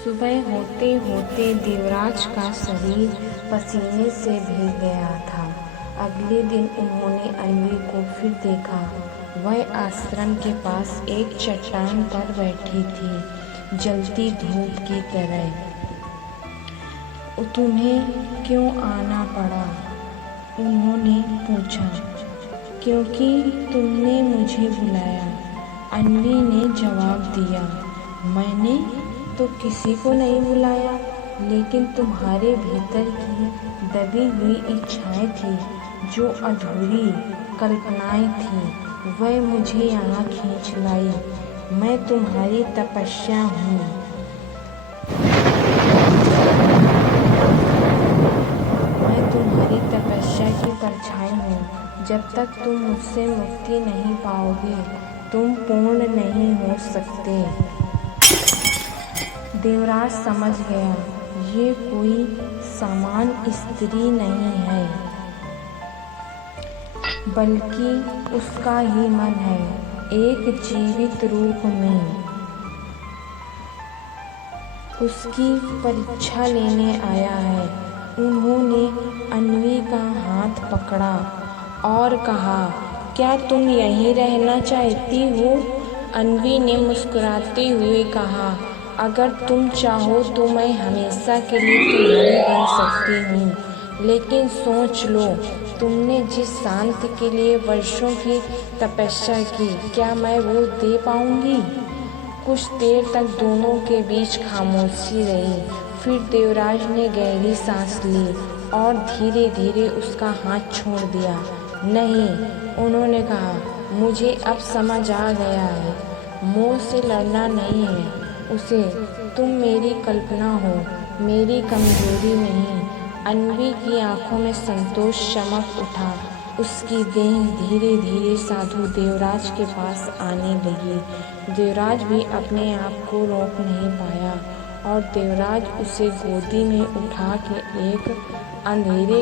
सुबह होते होते देवराज का शरीर पसीने से भीग गया था। अगले दिन उन्होंने अन्वी को फिर देखा। वह आश्रम के पास एक चट्टान पर बैठी थी, जलती धूप की तरह। तुम्हें क्यों आना पड़ा? उन्होंने पूछा। क्योंकि तुमने मुझे बुलाया, अन्वी ने जवाब दिया। मैंने तो किसी को नहीं बुलाया, लेकिन तुम्हारे भीतर की दबी हुई इच्छाएं थी, जो अधूरी कल्पनाएं थी, वह मुझे यहाँ खींच लाई। मैं तुम्हारी तपस्या हूँ। मैं तुम्हारी तपस्या की परछाई हूँ। जब तक तुम मुझसे मुक्ति नहीं पाओगे, तुम पूर्ण नहीं हो सकते। देवराज समझ गया, ये कोई सामान्य स्त्री नहीं है, बल्कि उसका ही मन है, एक जीवित रूप में। उसकी परीक्षा लेने आया है। उन्होंने अन्वी का हाथ पकड़ा और कहा, क्या तुम यहीं रहना चाहती हो? अन्वी ने मुस्कुराते हुए कहा, अगर तुम चाहो तो मैं हमेशा के लिए तुम्हारी बन सकती हूँ, लेकिन सोच लो, तुमने जिस शांति के लिए वर्षों की तपस्या की, क्या मैं वो दे पाऊंगी? कुछ देर तक दोनों के बीच खामोशी रही। फिर देवराज ने गहरी सांस ली और धीरे धीरे उसका हाथ छोड़ दिया। नहीं, उन्होंने कहा, मुझे अब समझ आ गया है, मोह से लड़ना नहीं है उसे। तुम मेरी कल्पना हो, मेरी कमजोरी नहीं। अन्वी की आंखों में संतोष चमक उठा। उसकी देह धीरे धीरे साधु देवराज के पास आने लगी। देवराज भी अपने आप को रोक नहीं पाया और देवराज उसे गोदी में उठा के एक अंधेरे